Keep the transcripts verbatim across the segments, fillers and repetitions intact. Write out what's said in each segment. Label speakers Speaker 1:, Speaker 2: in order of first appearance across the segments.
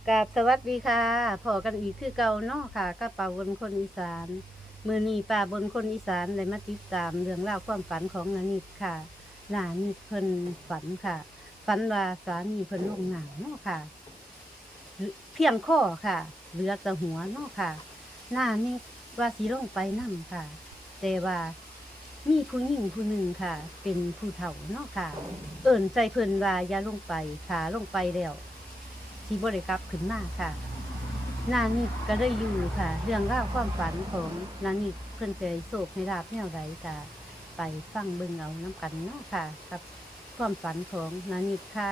Speaker 1: กราบสวัสดีค่ะพอกันอีกคือเก่าเนาะค่ะกับป่าบนคนอีสานมือนี้ป่าบนคนอีสานเลยมาติดตามเรื่องราวความฝันของนานิดค่ะนานิดเพิ่นฝันค่ะฝันว่าสามีเพิ่นลงหนังเนาะค่ะเพียงข้อค่ะเหลือแต่หัวเนาะค่ะนานิดว่าสีลงไปนั่ค่ะ แต่ว่ามีผู้หญิงผู้หนึ่งค่ะ เป็นผู้เฒ่าเนาะค่ะ เอิ่นใจเพิ่นว่าอย่าลงไปขาลงไปแล้วที่บริกลับขึ้นมาค่ะนานิดก็ได้อยู่ค่ะ เรื่องราวความฝันของนานิดเพิ่นเคยโศกในราบแนวใดค่ะไปฟังเบิ่งเอาน้ำกันเนาะค่ะ กับความฝันของนานิดค่ะ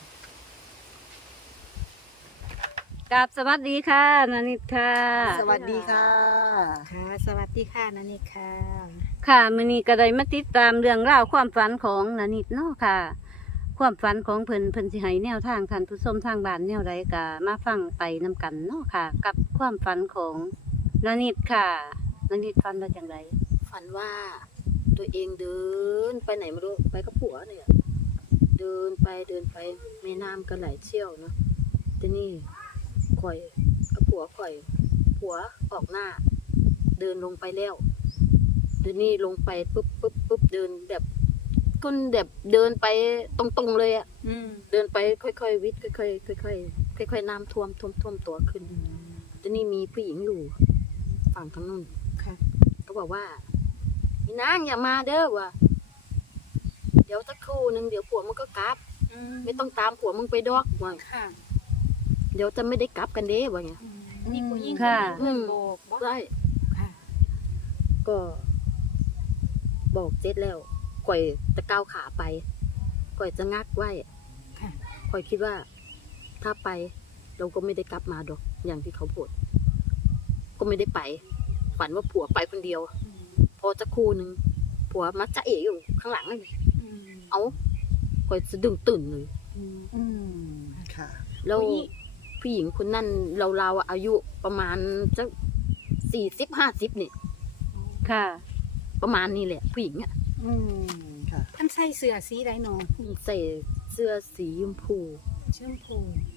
Speaker 1: กับสวัสดีค่ะนานิดค่ะ
Speaker 2: สวัสดีค่ะ
Speaker 3: ค่ะสวัสดีค่ะนันนิดค่ะ
Speaker 1: ค่ะมื้อนี้ก็ได้มาติดตามเรื่องราวความฝันของนานิดเนาะค่ะ ความฝันของเพิ่นเพิ่นสิให้แนวทางท่านผู้ชมทางบ้านแนวใดก็มาฟังไปนำกันเนาะค่ะ กับความฝันของนานิดค่ะนานิดฝันว่าจังได
Speaker 2: ฝันว่าตัวเองเดินไปไหนไม่รู้ไปกับผัวเนี่ยเดินไปเดินไปแม่น้ำก็ไหลเชี่ยวเนาะแต่นี่ข่อยกับผัวข่อยผัวออกหน้า เดินลงไปแล้วเดี๋ยวนี้ลงไปปุ๊บปุ๊บปุ๊บเดินแบบก้นแบบเดินไปตรงๆเลยอะ
Speaker 3: อืม
Speaker 2: เดินไปค่อยๆวิทย์ค่อยๆค่อยๆค่อยๆน้ำท่วมท่วมท่วมตัวขึ้นแต่นี่มีผู้หญิงอยู่ฝั่งทางนู้น
Speaker 3: ค่ะ
Speaker 2: ก็บอกว่าอีนางอย่ามาเด้อว่ะเดี๋ยวสักครู่หนึ่งเดี๋ยวผัวมันก็กลับ
Speaker 3: อืม
Speaker 2: ไม่ต้องตามผัวมึงไปดอกว่ะ
Speaker 3: ค่ะ
Speaker 2: เดี๋ยวจะไม่ได้กลับกันเด้ว่ะไง
Speaker 3: อืมนี่ผู้หญิง
Speaker 1: ค่ะ
Speaker 3: เพื่อนโบกบ่
Speaker 2: ได้
Speaker 3: ค่ะ
Speaker 2: ก็บอกเจ็ดแล้วก่อยจะก้าวขาไปก่อยจะงักไว้
Speaker 3: ค่ะ
Speaker 2: ก่อยคิดว่า ถ้าไป เราก็ไม่ได้กลับมาดอก อย่างที่เขาพูดก็ไม่ได้ไป ฝันว่าผัวไปคนเดียว
Speaker 3: อืม
Speaker 2: พอจะครู่หนึ่งผัวมัดจะเอ๋อยู่ข้างหลังเลย
Speaker 3: อืม
Speaker 2: เอาก่อยสะดึงตื่นเลย
Speaker 3: อืม
Speaker 2: อืม
Speaker 3: ค่ะ
Speaker 2: แล้ว
Speaker 3: ผู้หญิง
Speaker 2: ผู้หญิงคนนั้นเราเราวๆอายุประมาณจะสี่สิบห้าสิบนี่
Speaker 1: ค่ะ
Speaker 2: ประมาณนี้แหละ ผู้หญิงอ่ะ
Speaker 3: อืมค่ะท่านใส่เสื้อสีใดหนอ
Speaker 2: ใส่เสื้อสีชมพู
Speaker 3: ชมพู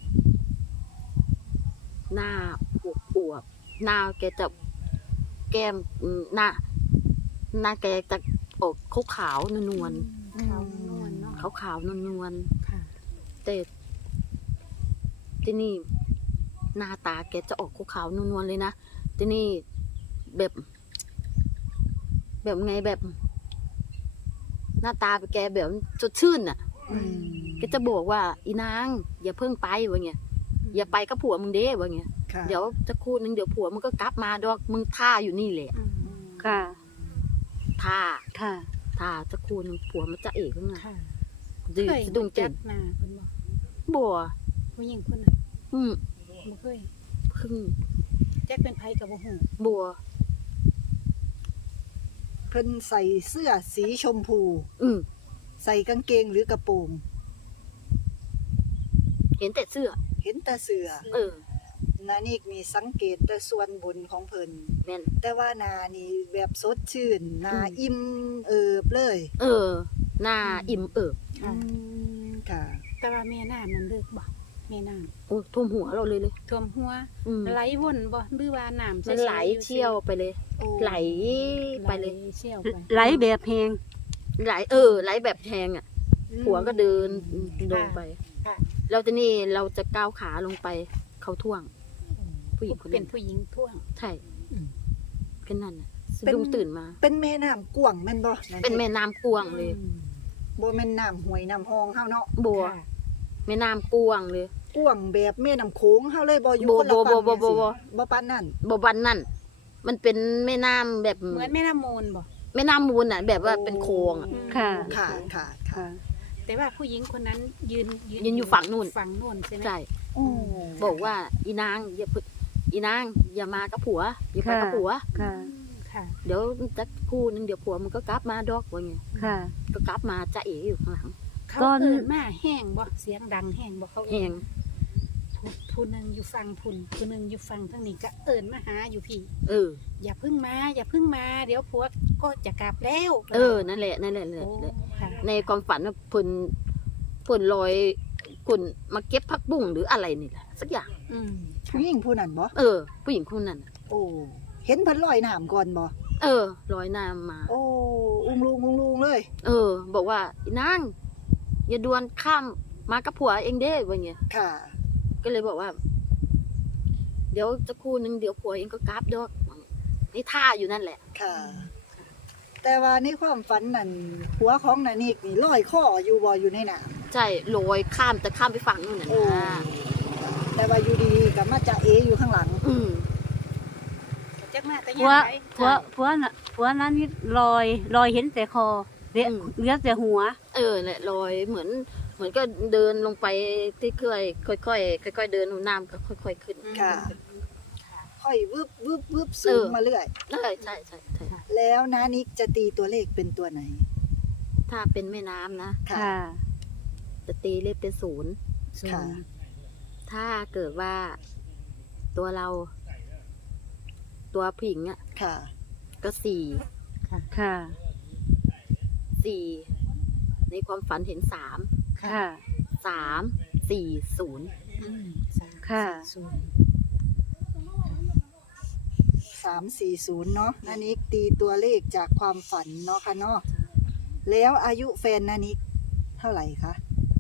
Speaker 2: หน้าอวบอวบหน้าแกจะแก้มอืมหน้าหน้าแกจะออกขาวขาวนวลนวล
Speaker 3: ขาวนวลเนาะ
Speaker 2: ขาวขาวนวลนวล
Speaker 3: ค่ะ
Speaker 2: ๆแต่ที่นี่ หน้าตาแกจะออกขาวขาวนวลนวลๆเลยนะที่นี่แบบ แบบไงแบบ หน้าตาแกแบบสดชื่นอ่ะ
Speaker 3: อืม
Speaker 2: ก็จะบอกว่าอีนางอย่าเพิ่งไปวะเงี้ยอย่าไปกับผัวมึงเด้วะเงี้ย
Speaker 3: ค่ะ
Speaker 2: เดี๋ยวจะครู่นึงเดี๋ยวผัวมึงก็กลับมาดอกมึงท่าอยู่นี่แหละ
Speaker 3: อืม
Speaker 1: ค่ะ
Speaker 2: ท่า
Speaker 1: ค่ะ
Speaker 2: ท่าจะครู่นึงผัวมันจะเอกขึ้นมา
Speaker 3: ค่ะ
Speaker 2: ดื้อ
Speaker 3: เคย
Speaker 2: สะดุ้ง
Speaker 3: จั
Speaker 2: ตื่
Speaker 3: ก
Speaker 2: น
Speaker 3: หน้าเพิ่นบอก
Speaker 2: บัว
Speaker 3: ผู้หญิงคนนั้น
Speaker 2: อืม
Speaker 3: บ่เคย
Speaker 2: พึ่ง
Speaker 3: แจ็คเป็นไผกับบ่ฮู้
Speaker 2: บัว
Speaker 4: เพิ่นใส่เสื้อสีชมพู
Speaker 2: อืม
Speaker 4: ใส่กางเกงหรือกระโปรง
Speaker 2: เห็นแต่เสื้อ
Speaker 4: เห็นแต่เสื้อ
Speaker 2: เออ
Speaker 4: นานี่มีสังเกตแต่ส่วนบนของเพิ่น
Speaker 2: แม่น
Speaker 4: แต่ว่าหนานี่แบบสดชื่นหนา
Speaker 2: อืม
Speaker 4: อิ่มเอิบเลย
Speaker 2: เออ หน้าอิ่มเอิบ
Speaker 3: ค่ะ
Speaker 4: อืมค่ะ
Speaker 3: แต่ว่าแม่น้ำมันเลิกบ่แม่น้
Speaker 2: โอ้ท่วมหัวเราเลยเลย
Speaker 3: ำท่วมหัว
Speaker 2: อืม
Speaker 3: ไหลวนบ่หรือว่าน้ำ
Speaker 2: มันไหลเชี่ยวไปเลย
Speaker 4: โอ้
Speaker 2: ไหลไปเลย
Speaker 3: ไหเชี่ยวไป
Speaker 1: ไหลแบบแหง
Speaker 2: ไหลเออ ไหลแบบแทงอ่ะ ผัวก็เดินลงไป
Speaker 3: ค่ะ
Speaker 2: แล้วทีนี้เราจะก้าวขาลงไป เขาท่วง ผู้หญิงคน
Speaker 3: เป็
Speaker 2: นั้น น
Speaker 3: ผู้หญิงท่วง
Speaker 2: ใช่
Speaker 3: อืม
Speaker 2: แค่นั้นน่ะสะดุ้งตื่นมา
Speaker 4: เป็นแม่น้ำกว้างแม่นบ่
Speaker 2: เป็นแม่น้ำกวางเลย
Speaker 3: อืม
Speaker 4: บ่แม่นน้ำห้วยน้ำหองเฮาเนาะ
Speaker 2: บัว
Speaker 3: ค่ะ
Speaker 2: แม่น้ำกวางเลย
Speaker 4: กว้างแบบแม่น้ำโขงเฮาเลยบ่อยู่
Speaker 2: บ่
Speaker 4: คนละ
Speaker 2: บ่
Speaker 4: ฝั่ง
Speaker 2: บ่บ่บ่
Speaker 4: จังซี้บ่ปานนั้น
Speaker 2: บวันนั่น มันเป็นแม่น้ำแบบ
Speaker 3: เหมือนแม่น้ำมูลบ่
Speaker 2: แม่น้ำมูลอ่ะ แบบว่าเป็นโคลงอ่ะ
Speaker 1: ค่ะ
Speaker 4: ค่ะค่ะค่ะ
Speaker 1: ค่ะ
Speaker 3: แต่ว่าผู้หญิงคนนั้นยืน
Speaker 2: ยืนอยู่ฝั่งนู่น
Speaker 3: ฝั่งนู่นใช่ไหม
Speaker 2: ใช่
Speaker 4: โอ้
Speaker 2: บอกว่า อีนางอย่าพึ่งอีนางอย่ามากับผัว อย่าไปกับ
Speaker 1: ค่ะ
Speaker 2: ผัว
Speaker 1: ค่ะ
Speaker 3: อืมค่ะ
Speaker 2: เดี๋ยวจะครู่นึงเดี๋ยวผัวมันก็กลับมาดอกว่าไง
Speaker 1: ค่ะ
Speaker 2: ก็กลับมาจะเอ๋อยู่ข้างหลัง
Speaker 3: เขา
Speaker 1: ก่อน
Speaker 3: เอิ้นมาแห้งบ่เสียงดังแห้งบ่เขา
Speaker 2: แห
Speaker 3: เอิ้
Speaker 2: ง
Speaker 3: นผู้ผู้หนึงอยู่ฝั่งพุ่นผู้หนึงอยู่ฝั่งทางนี้ก็เอิ้นมาหาอยู่พี่
Speaker 2: เออ
Speaker 3: อย่าเพิ่งมา อย่าเพิ่งมา เดี๋ยวผัวก็จะกลับแล้ว
Speaker 2: เออ นั่นแหละ นั่นแหละนั่นแห
Speaker 3: โอ้
Speaker 2: ละ
Speaker 3: ค่ะ
Speaker 2: ในความฝันน่ะเพิ่นเพิ่นลอยคนมาเก็บผักบุ้งหรืออะไรนี่แหละสักอย่าง
Speaker 3: อืม
Speaker 4: ผู้หญิงผู้นั้นบ่
Speaker 2: เออ ผู้หญิงคนนั้นน่ะ
Speaker 4: โอ้เห็นเพิ่นลอยน้ำก่อนบ่
Speaker 2: เออลอยน้ำมา
Speaker 4: โอ้อุ้งลุงอุ้งลุงเลย
Speaker 2: เออ บอกว่าอีนางอย่าดวนข้ามมากับผัวเองเด้ว่าเงี้ย
Speaker 4: ค่ะ
Speaker 2: ก็เลยบอกว่า เดี๋ยวจะครู่นึงเดี๋ยวผัวเองก็กราบดอกนี่ท่าอยู่นั่นแหละ
Speaker 4: ค่ะ แต่ว่าในความฝันนั่นหัวของนานิกนี่ลอยคออยู่บ่อยู่ในน้ำ
Speaker 2: ใช่ลอยข้ามแต่ข้ามไปฝั่งนู่นน่ะ
Speaker 4: โอ้
Speaker 2: นะ
Speaker 4: แต่ว่าอยู่ดีๆก็มาจะเออยู่ข้างหลัง
Speaker 2: อืม
Speaker 3: จักมาแต่
Speaker 1: ผั
Speaker 3: ยั
Speaker 1: ว
Speaker 3: งไง
Speaker 1: ผัวผัวน่ะผัวนั้นนี่ลอยลอยเห็นแต่คอเหลือเหลือแต่หัว
Speaker 2: เออแหละลอยเหมือน เหมือนก็เดินลงไปที่เคยค่อยๆค่อยๆเดินน้ำก็ค่อย ๆ ขึ้น
Speaker 4: ค่ะ ค่อยวึบวึบวึบสูง
Speaker 2: เออ
Speaker 4: มาเรื่อย
Speaker 2: ใช่ใช่ใช่ใช่
Speaker 4: แล้วนานิกจะตีตัวเลขเป็นตัวไหน
Speaker 2: ถ้าเป็นแม่น้ำนะ
Speaker 1: ค่ะ
Speaker 2: จะตีเลขเป็นศูนย์
Speaker 4: ค่ะ
Speaker 2: ถ้าเกิดว่าตัวเรา ตัวผู้หญิงอ่ะ
Speaker 4: ค่ะ
Speaker 2: ก็สี่
Speaker 1: ค่ะ
Speaker 2: สี่ในความฝันเห็นสาม
Speaker 1: ค่ะ
Speaker 2: สามสี่ศูนย์
Speaker 3: อืมสาม
Speaker 1: ค่ะ
Speaker 3: ศูนย์
Speaker 4: สามสี่ศูนย์เนาะนานิกตีตัวเลขจากความฝันเนาะค่ะเนาะแล้วอายุแฟนนานิกเท่าไหร่คะ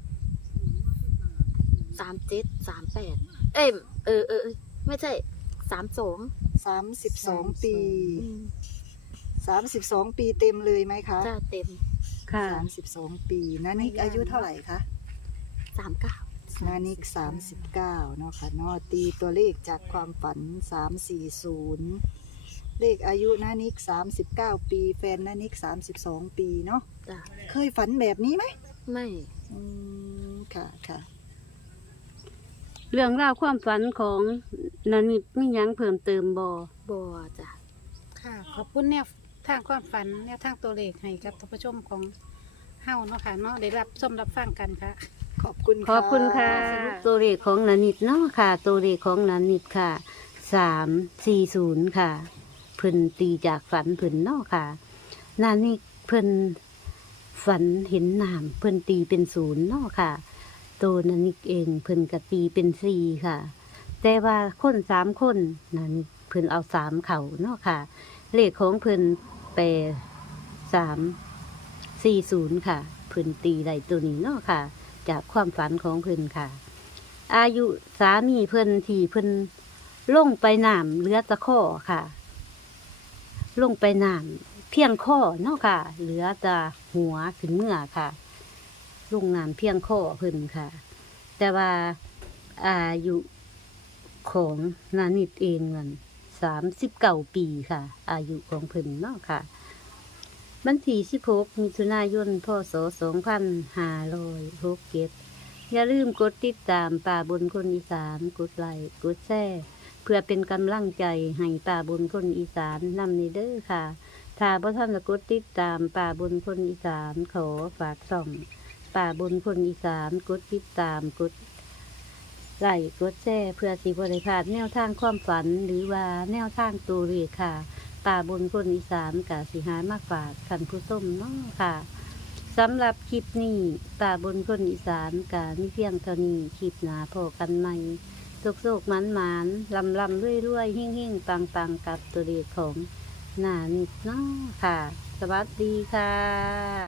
Speaker 2: สามเจ็ดสามแปดเอ้ยเออเออเออไม่ใช่สามสอง
Speaker 4: สามสิบสองปี สามสิบสองปีเต็มเลยไหมคะ
Speaker 2: จ้าเต็ม
Speaker 1: ค่ะ
Speaker 4: สามสิบสองปีนานิกอายุเท่าไหร่คะ
Speaker 2: สามเก้า
Speaker 4: นานิกสามสิบเก้าเนาะค่ะเนาะตีตัวเลขจากความฝันสามสี่ศูนย์เลขอายุนานิกสามสิบเก้าปี แฟนนานิกสามสิบสองปีเนาะ
Speaker 2: จ้า
Speaker 4: เคยฝันแบบนี้ไหม
Speaker 2: ไม่
Speaker 4: อืมค่ะค่ะ
Speaker 1: เรื่องราวความฝันของนันนิดมีหยังเพิ่มเติมบ่
Speaker 2: บัวจ้ะ
Speaker 3: ค่ะ ขอบคุณแนวทางความฝันแนวทางตัวเลขให้กับท่านผู้ชมของเฮาเนาะค่ะเนาะได้รับชมรับฟังกันค่ะ
Speaker 4: ขอบคุณ
Speaker 1: ขอบคุณค่ะตัวเลขของนันนิดเนาะค่ะ ตัวเลขของนันนิดค่ะสามสี่ศูนย์ค่ะเพิ่นตีจากฝันเพิ่นเนาะค่ะนันนิดเพิ่นฝันเห็นน้ำเพิ่นตีเป็นศูนย์เนาะค่ะ ตัวนันนิกเองเพิ่นกตีเป็นสี่ค่ะ แต่ว่าคนสามคนนันนิกเพิ่นเอาสามเข่าเนาะค่ะ เลขของเพิ่นแปรสามสี่ศูนย์ค่ะเพิ่นตีได้ตัวนี้เนาะค่ะ จากความฝันของเพิ่นค่ะ อายุสามีเพิ่นที่เพิ่นลงไปน้ำเหลือแตะข้อค่ะ ลงไปน้ำเพียงข้อเนาะค่ะ เหลือแต่หัวถึงเมื่อค่ะ ลงน้ำเพียงข้อเพิ่นค่ะ แต่ว่าอายุของนานิดเองมันสามสิบเก้าปีค่ะ อายุของเพิ่นเนาะค่ะบันทีสิบหกมิถุนายนพศสองพันห้าร้อยหกเจ็ดอย่าลืมกดติดตามป่าบนคนอีสานกดไลค์กดแชร์เพื่อเป็นกำลังใจให้ป่าบนคนอีสานนำในเด้อค่ะ ถ้าบ่ท่านจะกดติดตามป่าบนคนอีสานขอฝากส่องป่าบนคนอีสานกดติดตามกดไลค์กดแชร์เพื่อสิบริพลาดแนวทางความฝันหรือว่าแนวทางตัวเลขค่ะป่าบนคนอีสานกะสิหามาฝากท่านผู้ชมเนาะค่ะสำหรับคลิปนี้ป่าบนคนอีสานกะมีเพียงเท่านี้คลิปหนาพอกันใหม่โศกๆมันมันลำลำๆรวยๆหิ่งๆปังๆกับตัวเลขของหนานิดเนาะค่ะ สวัสดีค่ะ